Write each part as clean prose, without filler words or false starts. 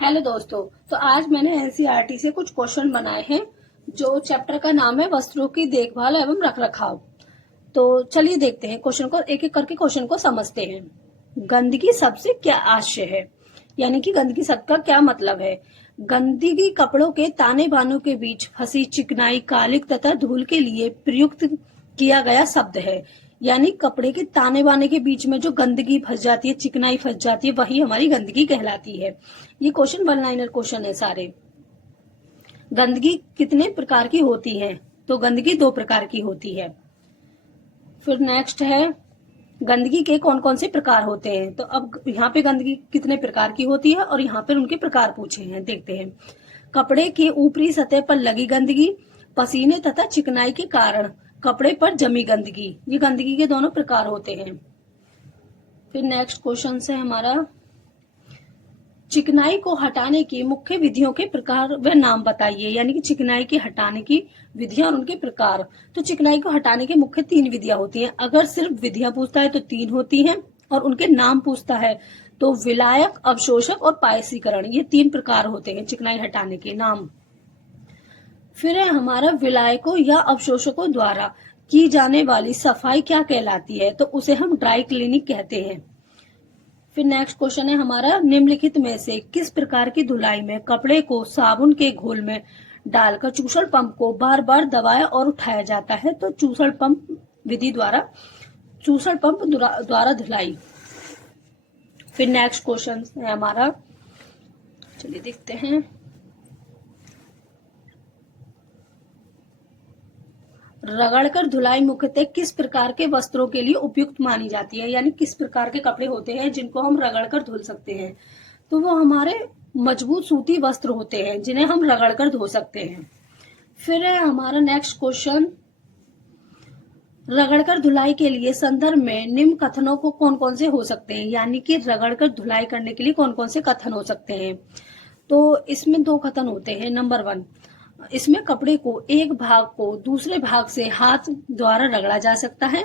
Hello दोस्तों। तो आज मैंने एनसीईआरटी से कुछ क्वेश्चन बनाए हैं जो चैप्टर का नाम है वस्त्रों की देखभाल एवं रखरखाव। तो चलिए देखते हैं क्वेश्चन को, एक एक करके क्वेश्चन को समझते हैं। गंदगी सबसे क्या आशय है, यानी कि गंदगी सब का क्या मतलब है। गंदगी कपड़ों के ताने बानों के बीच फंसी चिकनाई, कालिक तथा धूल के लिए प्रयुक्त किया गया शब्द है। यानी कपड़े के ताने बाने के बीच में जो गंदगी फंस जाती है, चिकनाई फंस जाती है, वही हमारी गंदगी कहलाती है। ये क्वेश्चन वन लाइनर क्वेश्चन है सारे। गंदगी कितने प्रकार की होती है, तो गंदगी 2 प्रकार की होती है। फिर नेक्स्ट है गंदगी के कौन कौन से प्रकार होते हैं। तो अब यहाँ पे गंदगी कितने प्रकार की होती है और यहाँ पर उनके प्रकार पूछे हैं, देखते हैं। कपड़े के ऊपरी सतह पर लगी गंदगी, पसीने तथा चिकनाई के कारण कपड़े पर जमी गंदगी, ये गंदगी के दोनों प्रकार होते हैं। फिर नेक्स्ट क्वेश्चन है हमारा, चिकनाई को हटाने की मुख्य विधियों के प्रकार व नाम बताइए। यानी कि चिकनाई के हटाने की विधियां और उनके प्रकार। तो चिकनाई को हटाने के मुख्य 3 विधियां होती हैं। अगर सिर्फ विधियां पूछता है तो 3 होती हैं, और उनके नाम पूछता है तो विलायक, अवशोषक और पायसीकरण, ये 3 प्रकार होते हैं चिकनाई हटाने के नाम। फिर है हमारा विलायकों या अवशोषकों द्वारा की जाने वाली सफाई क्या कहलाती है, तो उसे हम ड्राई क्लीनिंग कहते हैं। फिर नेक्स्ट क्वेश्चन है हमारा, निम्नलिखित में से किस प्रकार की धुलाई में कपड़े को साबुन के घोल में डालकर चूसड़ पंप को बार बार दबाया और उठाया जाता है, तो चूसड़ पंप विधि द्वारा, चूसड़ पंप द्वारा धुलाई। फिर नेक्स्ट क्वेश्चन है हमारा, चलिए देखते हैं। रगड़कर धुलाई मुख्यतः किस प्रकार के वस्त्रों के लिए उपयुक्त मानी जाती है, यानी किस प्रकार के कपड़े होते हैं जिनको हम रगड़कर धुल सकते हैं। तो वो हमारे मजबूत सूती वस्त्र होते हैं जिन्हें हम रगड़कर धो सकते हैं। फिर है हमारा नेक्स्ट क्वेश्चन, रगड़कर धुलाई के लिए संदर्भ में निम्न कथनों को कौन कौन से हो सकते हैं, यानी कि रगड़कर धुलाई करने के लिए कौन कौन से कथन हो सकते हैं। तो इसमें 2 कथन होते हैं। नंबर 1, इसमें कपड़े को एक भाग को दूसरे भाग से हाथ द्वारा रगड़ा जा सकता है।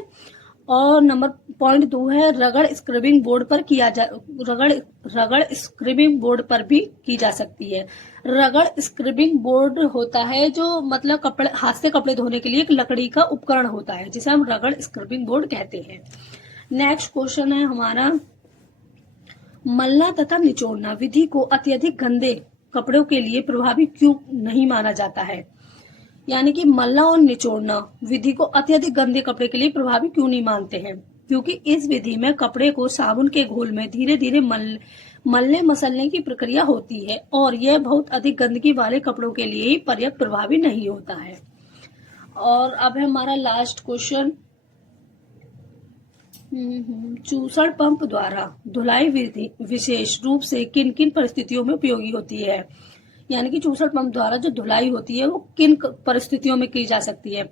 और नंबर पॉइंट 2 है, रगड़ स्क्रबिंग बोर्ड पर रगड़ स्क्रबिंग बोर्ड पर भी की जा सकती है। रगड़ स्क्रबिंग बोर्ड होता है जो मतलब कपड़े, हाथ से कपड़े धोने के लिए एक लकड़ी का उपकरण होता है जिसे हम रगड़ स्क्रबिंग बोर्ड कहते हैं। नेक्स्ट क्वेश्चन है हमारा, मलना तथा निचोड़ना विधि को अत्यधिक गंदे कपड़ों के लिए प्रभावी क्यों नहीं माना जाता है। यानी कि मलना और निचोड़ना विधि को अत्यधिक गंदे कपड़े के लिए प्रभावी क्यों नहीं मानते हैं, क्योंकि इस विधि में कपड़े को साबुन के घोल में धीरे धीरे मलने मसलने की प्रक्रिया होती है और यह बहुत अधिक गंदगी वाले कपड़ों के लिए ही पर्याप्त प्रभावी नहीं होता है। और अब है हमारा लास्ट क्वेश्चन, चूसड़ पंप द्वारा धुलाई विधि विशेष रूप से किन किन परिस्थितियों में उपयोगी होती है। यानी कि चूसड़ पंप द्वारा जो धुलाई होती है वो किन परिस्थितियों में की जा सकती है।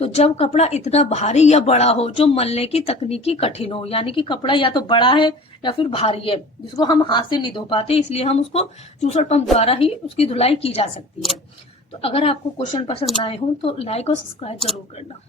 तो जब कपड़ा इतना भारी या बड़ा हो जो मलने की तकनीकी कठिन हो, यानी कि कपड़ा या तो बड़ा है या फिर भारी है जिसको हम हाथ से नहीं धो पाते, इसलिए हम उसको चूसड़ पंप द्वारा ही उसकी धुलाई की जा सकती है। तो अगर आपको क्वेश्चन पसंद आए हो तो लाइक और सब्सक्राइब जरूर करना।